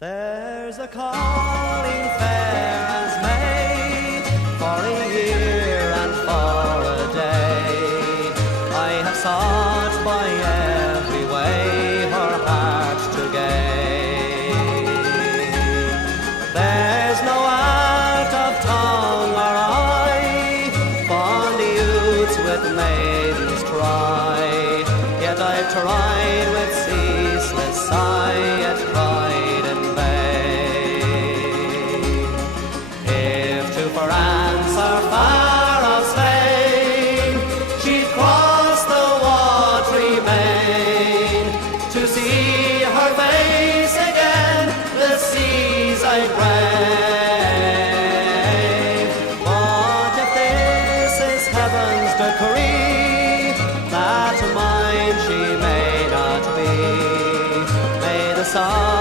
There's a calling fair as May, for a year and for a day. I have sought by every way her heart to gain. There's no art of tongue or eye, fond youths with maidens try. Yet I've tried with ceaseless sigh, yet tried in vain. If to France or far of Spain she'd cross the watery main, to see her face again the seas I'd brave. But if this is heaven's decree, that mine she may not be, may the sun